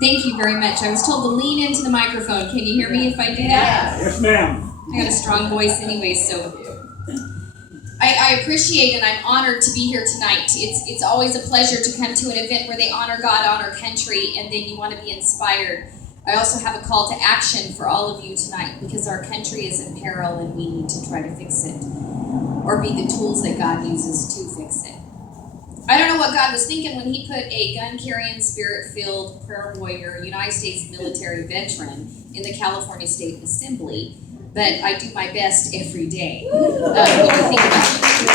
Thank you very much. I was told to lean into the microphone. Can you hear me if I do that? Yes, ma'am. I got a strong voice anyway, so I appreciate and I'm honored to be here tonight. It's always a pleasure to come to an event where they honor God, honor country, and then you want to be inspired. I also have a call to action for all of you tonight because our country is in peril and we need to try to fix it or be the tools that God uses to fix it. I don't know what God was thinking when he put a gun-carrying, spirit-filled, prayer warrior, United States military veteran in the California State Assembly, but I do my best every day. When you think about it.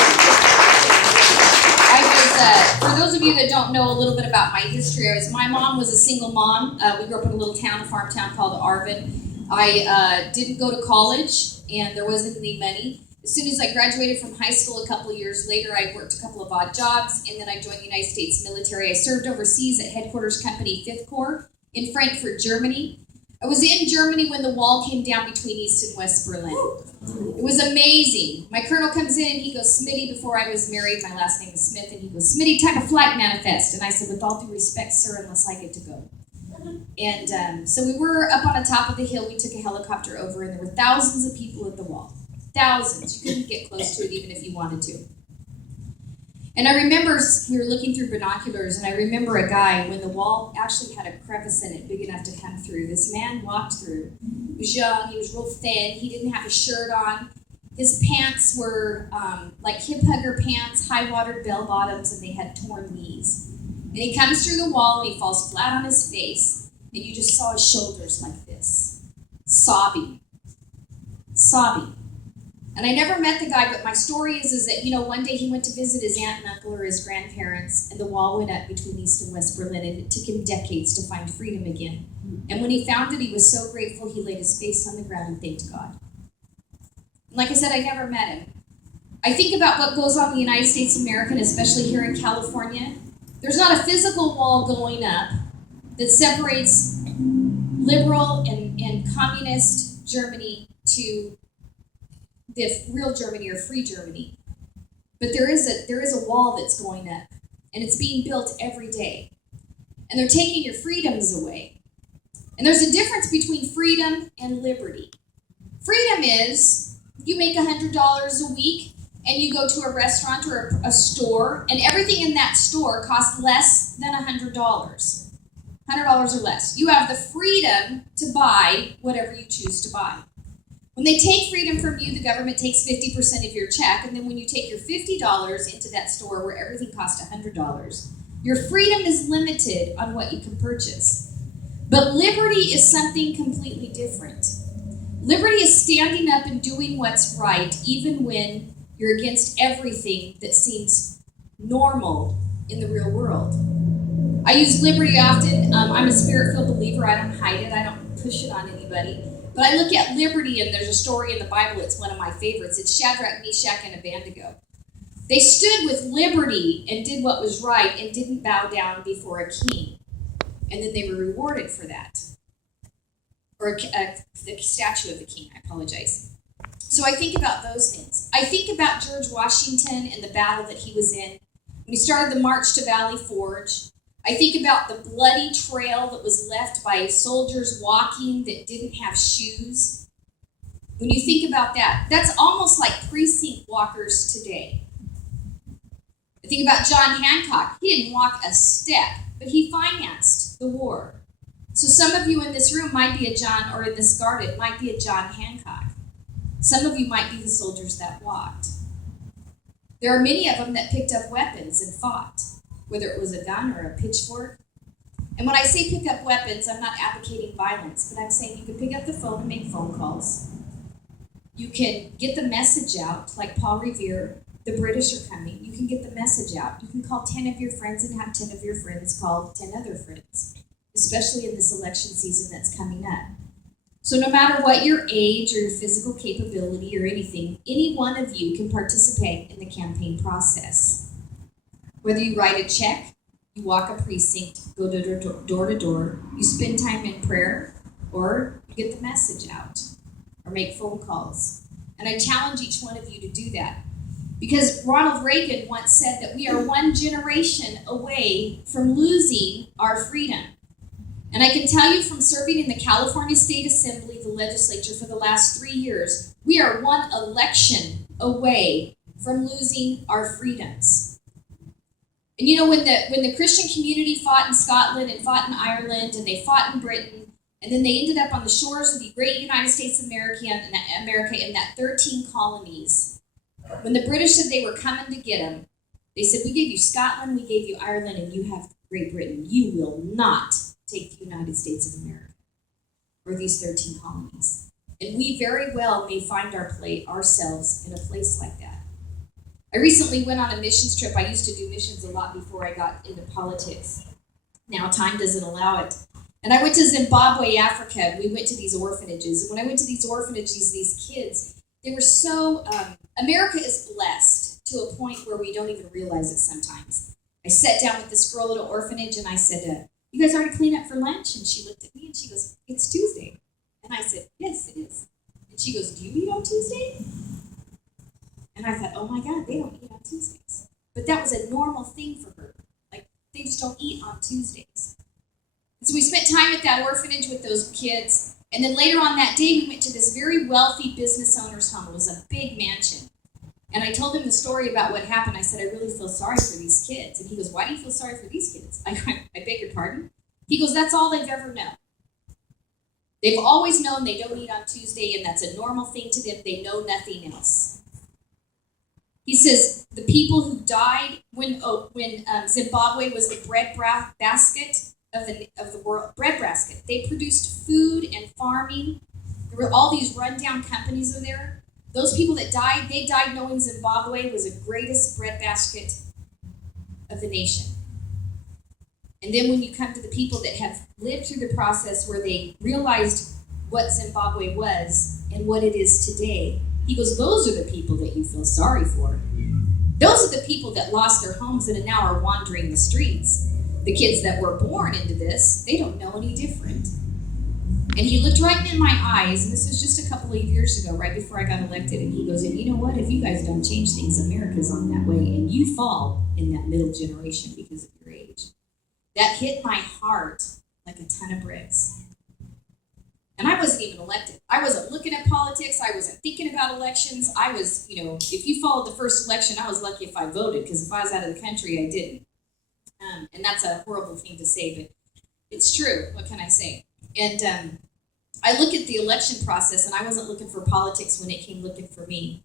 For those of you that don't know a little bit about my history, my mom was a single mom. We grew up in a little town, a farm town called Arvin. I didn't go to college, and there wasn't any money. As soon as I graduated from high school a couple of years later, I worked a couple of odd jobs, and then I joined the United States military. I served overseas at Headquarters Company 5th Corps in Frankfurt, Germany. I was in Germany when the wall came down between East and West Berlin. It was amazing. My colonel comes in and he goes, Smitty, before I was married, my last name is Smith, and he goes, Smitty, type of flight manifest. And I said, with all due respect, sir, unless I get to go. And so we were up on the top of the hill. We took a helicopter over, and there were thousands of people at the wall. Thousands. You couldn't get close to it even if you wanted to. And I remember we were looking through binoculars, and I remember a guy, when the wall actually had a crevice in it big enough to come through, this man walked through. He was young, he was real thin, he didn't have a shirt on. His pants were like hip hugger pants, high-watered bell bottoms, and they had torn knees. And he comes through the wall, and he falls flat on his face, and you just saw his shoulders like this, sobbing. And I never met the guy, but my story is that, one day he went to visit his aunt and uncle or his grandparents, and the wall went up between East and West Berlin, and it took him decades to find freedom again. And when he found it, he was so grateful, he laid his face on the ground and thanked God. And like I said, I never met him. I think about what goes on in the United States of America, and especially here in California. There's not a physical wall going up that separates liberal and communist Germany to the real Germany or free Germany. But there is a wall that's going up, and it's being built every day. And they're taking your freedoms away. And there's a difference between freedom and liberty. Freedom is you make $100 a week, and you go to a restaurant or a store, and everything in that store costs less than $100. $100 or less. You have the freedom to buy whatever you choose to buy. When they take freedom from you, the government takes 50% of your check, and then when you take your $50 into that store where everything costs $100, your freedom is limited on what you can purchase. But liberty is something completely different. Liberty is standing up and doing what's right, even when you're against everything that seems normal in the real world. I use liberty often. I'm a spirit-filled believer. I don't hide it. I don't push it on anybody. But I look at liberty, and there's a story in the Bible. It's one of my favorites. It's Shadrach, Meshach, and Abednego. They stood with liberty and did what was right and didn't bow down before a king. And then they were rewarded for that. Or the statue of the king, I apologize. So I think about those things. I think about George Washington and the battle that he was in. When he started the march to Valley Forge, I think about the bloody trail that was left by soldiers walking that didn't have shoes. When you think about that, that's almost like precinct walkers today. I think about John Hancock. He didn't walk a step, but he financed the war. So some of you in this room might be a John, or in this garden might be a John Hancock. Some of you might be the soldiers that walked. There are many of them that picked up weapons and fought, whether it was a gun or a pitchfork. And when I say pick up weapons, I'm not advocating violence, but I'm saying you can pick up the phone and make phone calls. You can get the message out, like Paul Revere, the British are coming. You can get the message out. You can call 10 of your friends and have 10 of your friends call 10 other friends, especially in this election season that's coming up. So no matter what your age or your physical capability or anything, any one of you can participate in the campaign process. Whether you write a check, you walk a precinct, go door to door, you spend time in prayer, or you get the message out, or make phone calls. And I challenge each one of you to do that. Because Ronald Reagan once said that we are one generation away from losing our freedom. And I can tell you from serving in the California State Assembly, the legislature, for the last 3 years, we are one election away from losing our freedoms. And you know, when the Christian community fought in Scotland and fought in Ireland and they fought in Britain, and then they ended up on the shores of the great United States of America in that 13 colonies, when the British said they were coming to get them, they said, we gave you Scotland, we gave you Ireland, and you have Great Britain. You will not take the United States of America or these 13 colonies. And we very well may find ourselves in a place like that. I recently went on a missions trip. I used to do missions a lot before I got into politics. Now time doesn't allow it. And I went to Zimbabwe, Africa, and we went to these orphanages. And when I went to these orphanages, these kids, they were so, America is blessed to a point where we don't even realize it sometimes. I sat down with this girl at an orphanage and I said, you guys already cleaned up for lunch? And she looked at me and she goes, it's Tuesday. And I said, yes, it is. And she goes, do you eat on Tuesday? And I thought, oh my God, they don't eat on Tuesdays. But that was a normal thing for her. Like, they just don't eat on Tuesdays. And so we spent time at that orphanage with those kids. And then later on that day, we went to this very wealthy business owner's home. It was a big mansion. And I told him the story about what happened. I said, I really feel sorry for these kids. And he goes, why do you feel sorry for these kids? I beg your pardon? He goes, that's all they've ever known. They've always known they don't eat on Tuesday, and that's a normal thing to them. They know nothing else. He says, the people who died when Zimbabwe was the bread basket of the world, bread basket. They produced food and farming. There were all these rundown companies over there. Those people that died, they died knowing Zimbabwe was the greatest bread basket of the nation. And then when you come to the people that have lived through the process where they realized what Zimbabwe was and what it is today, he goes, those are the people that you feel sorry for. Those are the people that lost their homes and now are wandering the streets. The kids that were born into this, they don't know any different. And he looked right in my eyes, and this was just a couple of years ago, right before I got elected, and he goes, and you know what, if you guys don't change things, America's on that way, and you fall in that middle generation because of your age. That hit my heart like a ton of bricks. And I wasn't even elected. I wasn't looking at politics. I wasn't thinking about elections. I was, if you followed the first election, I was lucky if I voted, because if I was out of the country, I didn't. And that's a horrible thing to say, but it's true. What can I say? And I look at the election process, and I wasn't looking for politics when it came looking for me.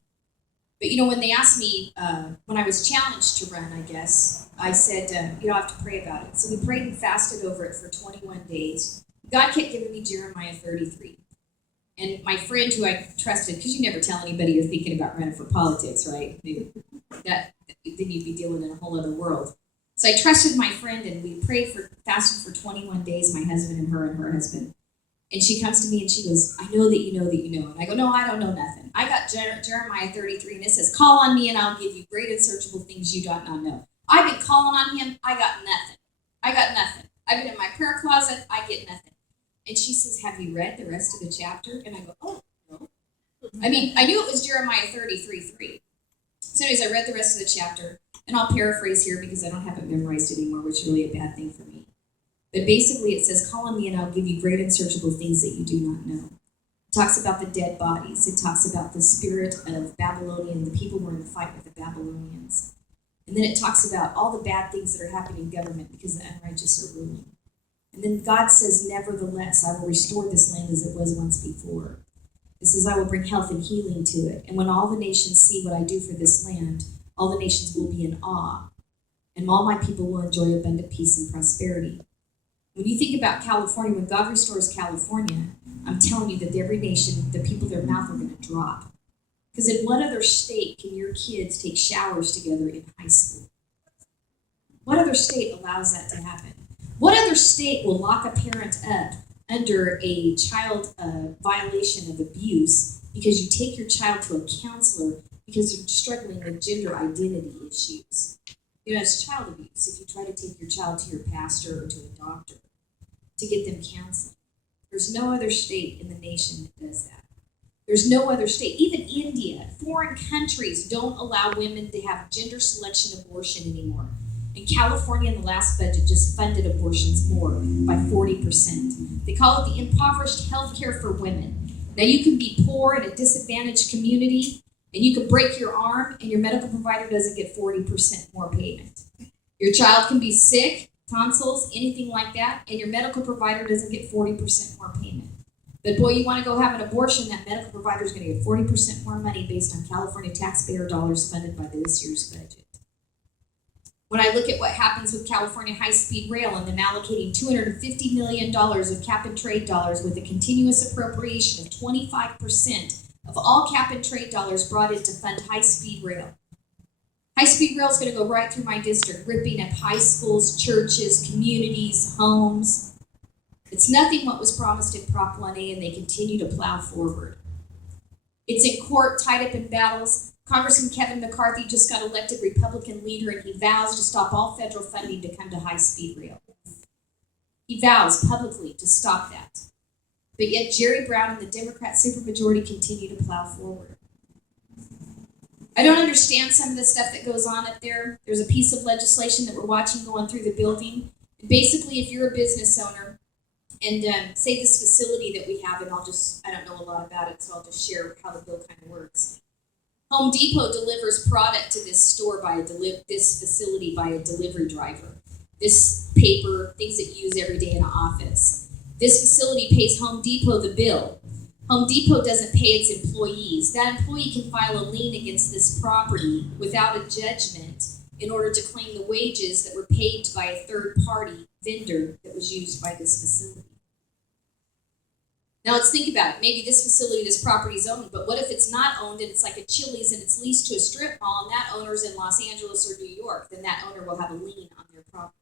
But, when they asked me, when I was challenged to run, I guess, I said, I have to pray about it. So we prayed and fasted over it for 21 days. God kept giving me Jeremiah 33. And my friend who I trusted, because you never tell anybody you're thinking about running for politics, right? Then you'd be dealing in a whole other world. So I trusted my friend, and we fasted for 21 days, my husband and her husband. And she comes to me and she goes, I know that you know that you know. And I go, no, I don't know nothing. I got Jeremiah 33, and it says, call on me and I'll give you great and searchable things you do not know. I've been calling on him. I got nothing. I've been in my prayer closet. I get nothing. And she says, have you read the rest of the chapter? And I go, oh, no. I mean, I knew it was Jeremiah 33:3. So anyways, I read the rest of the chapter. And I'll paraphrase here because I don't have it memorized anymore, which is really a bad thing for me. But basically it says, call on me and I'll give you great and searchable things that you do not know. It talks about the dead bodies. It talks about the spirit of Babylonian. The people were in the fight with the Babylonians. And then it talks about all the bad things that are happening in government because the unrighteous are ruling. And then God says, nevertheless, I will restore this land as it was once before. It says, I will bring health and healing to it. And when all the nations see what I do for this land, all the nations will be in awe. And all my people will enjoy abundant peace and prosperity. When you think about California, when God restores California, I'm telling you that every nation, the people, their mouth are going to drop. Because in what other state can your kids take showers together in high school? What other state allows that to happen? What other state will lock a parent up under a child violation of abuse because you take your child to a counselor because they're struggling with gender identity issues? It's child abuse if you try to take your child to your pastor or to a doctor to get them counseling. There's no other state in the nation that does that. There's no other state. Even India, foreign countries don't allow women to have gender selection abortion anymore. And California in the last budget just funded abortions more by 40%. They call it the impoverished health care for women. Now you can be poor in a disadvantaged community and you can break your arm and your medical provider doesn't get 40% more payment. Your child can be sick, tonsils, anything like that, and your medical provider doesn't get 40% more payment. But boy, you want to go have an abortion, that medical provider is going to get 40% more money based on California taxpayer dollars funded by this year's budget. When I look at what happens with California high-speed rail and them allocating $250 million of cap-and-trade dollars with a continuous appropriation of 25% of all cap-and-trade dollars brought in to fund high-speed rail. High-speed rail is going to go right through my district, ripping up high schools, churches, communities, homes. It's nothing what was promised in Prop 1A, and they continue to plow forward. It's in court, tied up in battles. Congressman Kevin McCarthy just got elected Republican leader, and he vows to stop all federal funding to come to high-speed rail. He vows publicly to stop that. But yet Jerry Brown and the Democrat supermajority continue to plow forward. I don't understand some of the stuff that goes on up there. There's a piece of legislation that we're watching going through the building. And basically, if you're a business owner, and say this facility that we have, and I don't know a lot about it, so I'll just share how the bill kind of works. Home Depot delivers product to this store this facility by a delivery driver. This paper, things that you use every day in an office. This facility pays Home Depot the bill. Home Depot doesn't pay its employees. That employee can file a lien against this property without a judgment in order to claim the wages that were paid by a third-party vendor that was used by this facility. Now let's think about it. Maybe this facility, this property is owned, but what if it's not owned and it's like a Chili's and it's leased to a strip mall and that owner's in Los Angeles or New York? Then that owner will have a lien on their property.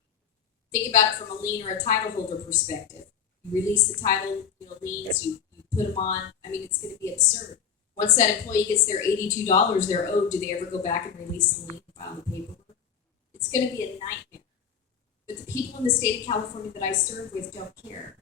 Think about it from a lien or a title holder perspective. You release the title, liens, you put them on. I mean, it's going to be absurd. Once that employee gets their $82 they're owed, do they ever go back and release the lien and file the paperwork? It's going to be a nightmare. But the people in the state of California that I serve with don't care.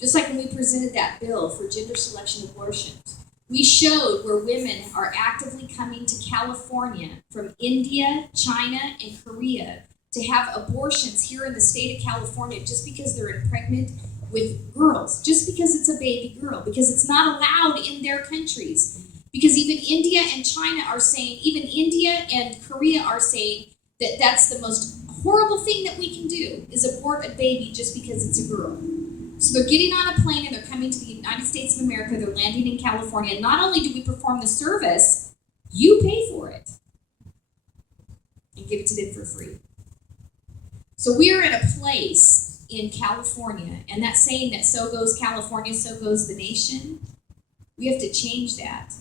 Just like when we presented that bill for gender selection abortions, we showed where women are actively coming to California from India, China, and Korea to have abortions here in the state of California just because they're pregnant with girls, just because it's a baby girl, because it's not allowed in their countries. Because even India and China are saying, even India and Korea are saying that that's the most horrible thing that we can do is abort a baby just because it's a girl. So they're getting on a plane and they're coming to the United States of America. They're landing in California. And not only do we perform the service, you pay for it and give it to them for free. So we are in a place in California, and that saying that so goes California, so goes the nation, we have to change that.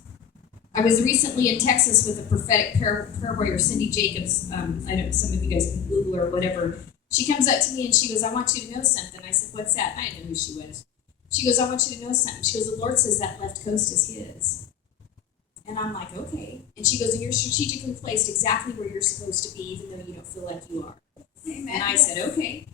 I was recently in Texas with a prophetic prayer warrior, Cindy Jacobs. I know some of you guys can Google her or whatever. She comes up to me and she goes, "I want you to know something." I said, "What's that?" I didn't know who she was. She goes, "I want you to know something." She goes, "The Lord says that left coast is His." And I'm like, okay. And she goes, "And you're strategically placed exactly where you're supposed to be, even though you don't feel like you are." Amen. And I said, okay.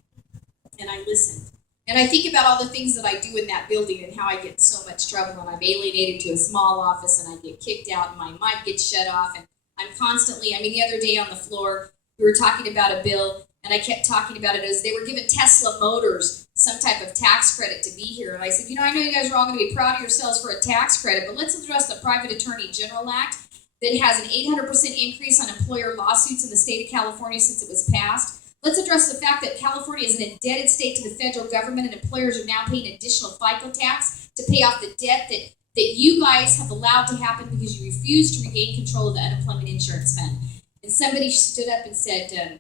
And I listened. And I think about all the things that I do in that building and how I get in so much trouble and I'm alienated to a small office and I get kicked out and my mic gets shut off and I'm constantly, the other day on the floor, we were talking about a bill and I kept talking about it as they were giving Tesla Motors some type of tax credit to be here. And I said, I know you guys are all going to be proud of yourselves for a tax credit, but let's address the Private Attorney General Act that has an 800% increase on employer lawsuits in the state of California since it was passed. Let's address the fact that California is an indebted state to the federal government and employers are now paying additional FICA tax to pay off the debt that you guys have allowed to happen because you refused to regain control of the unemployment insurance fund. And somebody stood up and said,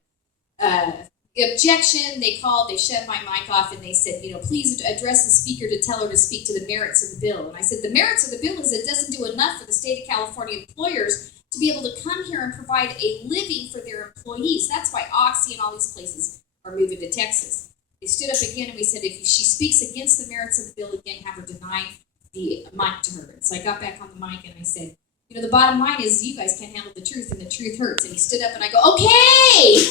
objection. They called, they shut my mic off and they said, please address the speaker to tell her to speak to the merits of the bill. And I said, the merits of the bill is it doesn't do enough for the state of California employers to be able to come here and provide a living for their employees. That's why Oxy and all these places are moving to Texas. They stood up again and we said, if she speaks against the merits of the bill again, have her deny the mic to her. And so I got back on the mic and I said, the bottom line is you guys can't handle the truth and the truth hurts. And he stood up and I go, okay!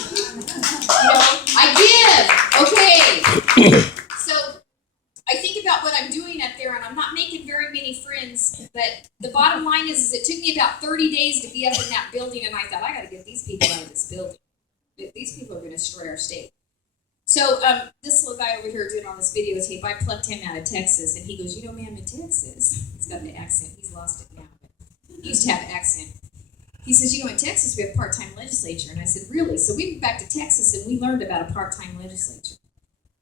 I give, okay. So I think about what I'm doing up there and I'm not making very many friends, but the bottom line is it took me about 30 days to be up in that building and I thought, I got to get these people out of this building. These people are going to destroy our state. So this little guy over here doing on this videotape, I plucked him out of Texas, and he goes, you know, ma'am, in Texas, he's got the accent. He's lost it now, but he used to have an accent. He says, you know, in Texas, we have a part-time legislature. And I said, really? So we went back to Texas, and we learned about a part-time legislature.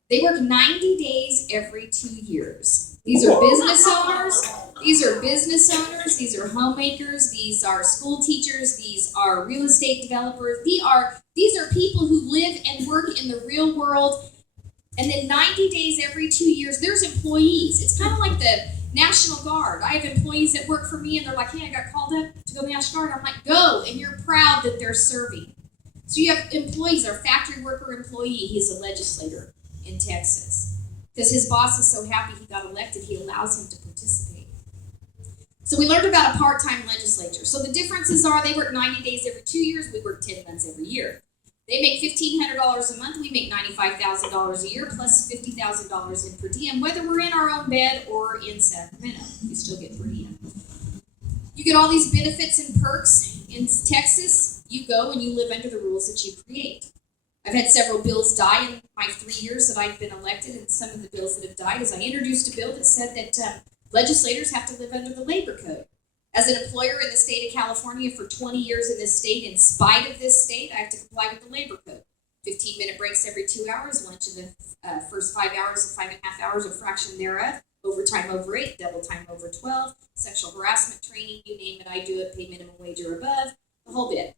They work 90 days every 2 years. These are business owners. These are business owners. These are homemakers. These are school teachers. These are real estate developers. These are people who live and work in the real world. And then 90 days every 2 years, there's employees. It's kind of like the National Guard. I have employees that work for me, and they're like, hey, I got called up to go National Guard. I'm like, go, and you're proud that they're serving. So you have employees. Our factory worker employee, he's a legislator in Texas. Because his boss is so happy he got elected, he allows him to participate. So we learned about a part-time legislature. So the differences are they work 90 days every 2 years, we work 10 months every year. They make $1,500 a month, we make $95,000 a year, plus $50,000 in per diem, whether we're in our own bed or in Sacramento. You still get per diem. You get all these benefits and perks in Texas. You go and you live under the rules that you create. I've had several bills die in my 3 years that I've been elected, and some of the bills that have died is I introduced a bill that said that legislators have to live under the labor code. As an employer in the state of California for 20 years in this state, in spite of this state, I have to comply with the labor code. 15-minute breaks every 2 hours, lunch in the first 5 hours and 5.5 hours, a fraction thereof, overtime over 8, double time over 12, sexual harassment training, you name it, I do it, pay minimum wage or above, the whole bit.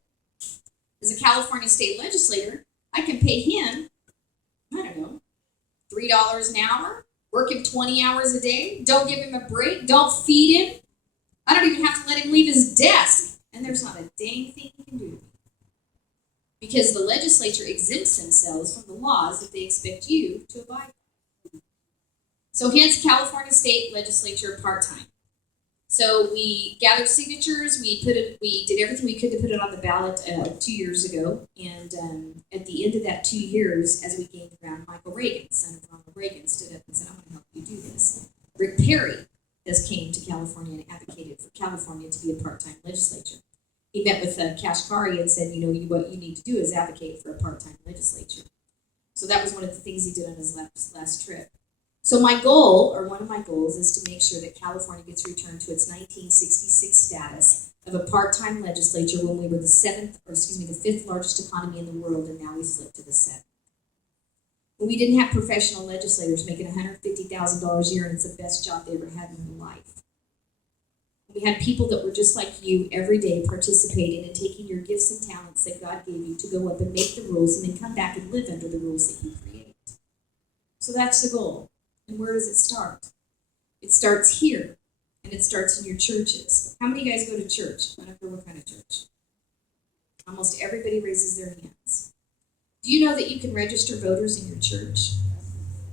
As a California state legislator, I can pay him, I don't know, $3 an hour, work him 20 hours a day, don't give him a break, don't feed him. I don't even have to let him leave his desk. And there's not a dang thing he can do. Because the legislature exempts themselves from the laws that they expect you to abide by. So hence California State Legislature part-time. So we gathered signatures, we did everything we could to put it on the ballot 2 years ago, and at the end of that 2 years, as we gained ground, Michael Reagan, son of Ronald Reagan, stood up and said, I'm going to help you do this. Rick Perry has came to California and advocated for California to be a part-time legislature. He met with Kashkari and said, you know, what you need to do is advocate for a part-time legislature. So that was one of the things he did on his last trip. So my goal, or one of my goals, is to make sure that California gets returned to its 1966 status of a part-time legislature when we were the fifth largest economy in the world, and now we slipped to the seventh. When we didn't have professional legislators making $150,000 a year, and it's the best job they ever had in their life. We had people that were just like you every day participating and taking your gifts and talents that God gave you to go up and make the rules and then come back and live under the rules that you create. So that's the goal. And where does it start? It starts here, and it starts in your churches. How many guys go to church? I don't know what kind of church. Almost everybody raises their hands. Do you know that you can register voters in your church?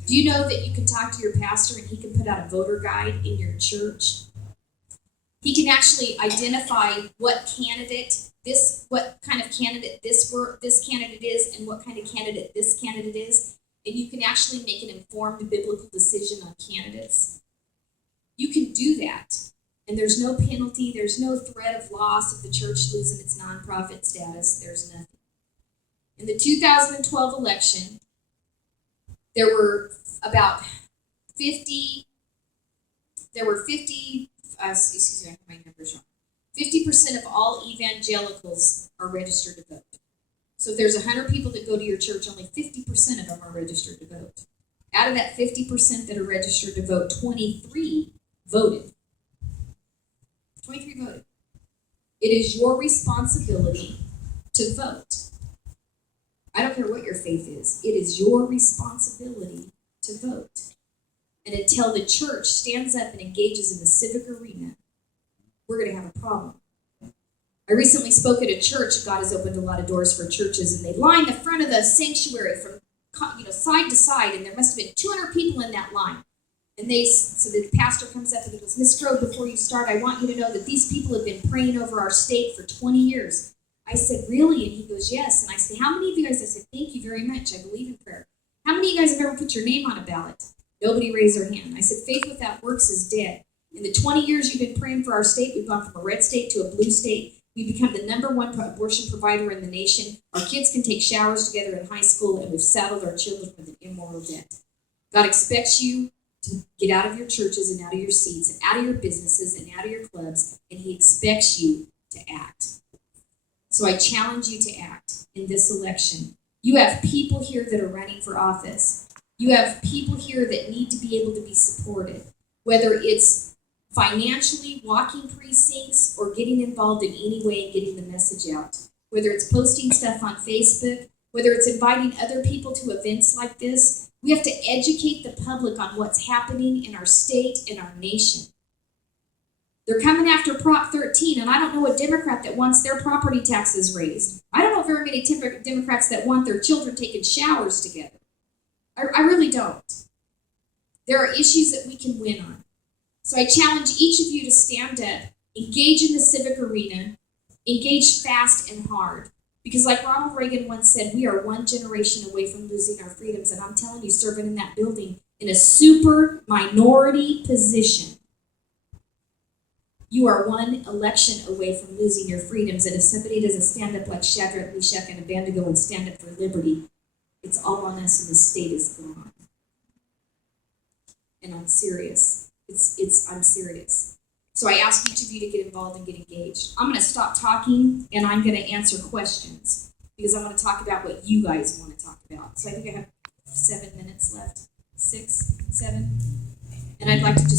Do you know that you can talk to your pastor and he can put out a voter guide in your church? He can actually identify what kind of candidate this candidate is and what kind of candidate this candidate is. And you can actually make an informed biblical decision on candidates. You can do that. And there's no penalty, there's no threat of loss if the church loses its nonprofit status, there's nothing. In the 2012 election, there were 50% of all evangelicals are registered to vote. So if there's 100 people that go to your church, only 50% of them are registered to vote. Out of that 50% that are registered to vote, 23 voted. 23 voted. It is your responsibility to vote. I don't care what your faith is. It is your responsibility to vote. And until the church stands up and engages in the civic arena, we're going to have a problem. I recently spoke at a church. God has opened a lot of doors for churches, and they lined the front of the sanctuary from side to side, and there must have been 200 people in that line. And so the pastor comes up and he goes, Miss Grove, before you start, I want you to know that these people have been praying over our state for 20 years. I said, really? And he goes, yes. And I said, how many of you guys? I said, thank you very much. I believe in prayer. How many of you guys have ever put your name on a ballot? Nobody raised their hand. I said, faith without works is dead. In the 20 years you've been praying for our state, we've gone from a red state to a blue state. We become the #1 abortion provider in the nation. Our kids can take showers together in high school, and we've saddled our children with an immoral debt. God expects you to get out of your churches and out of your seats and out of your businesses and out of your clubs, and He expects you to act. So I challenge you to act in this election. You have people here that are running for office. You have people here that need to be able to be supported, whether it's financially walking precincts or getting involved in any way and getting the message out, whether it's posting stuff on Facebook, whether it's inviting other people to events like this. We have to educate the public on what's happening in our state and our nation. They're coming after Prop 13, and I don't know a Democrat that wants their property taxes raised. I don't know very many Democrats that want their children taking showers together. I really don't. There are issues that we can win on. So I challenge each of you to stand up, engage in the civic arena, engage fast and hard. Because like Ronald Reagan once said, we are one generation away from losing our freedoms. And I'm telling you, serving in that building in a super minority position, you are one election away from losing your freedoms. And if somebody doesn't stand up like Shadrach, Meshach, and Abednego and stand up for liberty, it's all on us and the state is gone. And I'm serious. I'm serious. So I ask each of you to get involved and get engaged. I'm going to stop talking and I'm going to answer questions because I want to talk about what you guys want to talk about. So I think I have 7 minutes left. 6, 7. And I'd like to just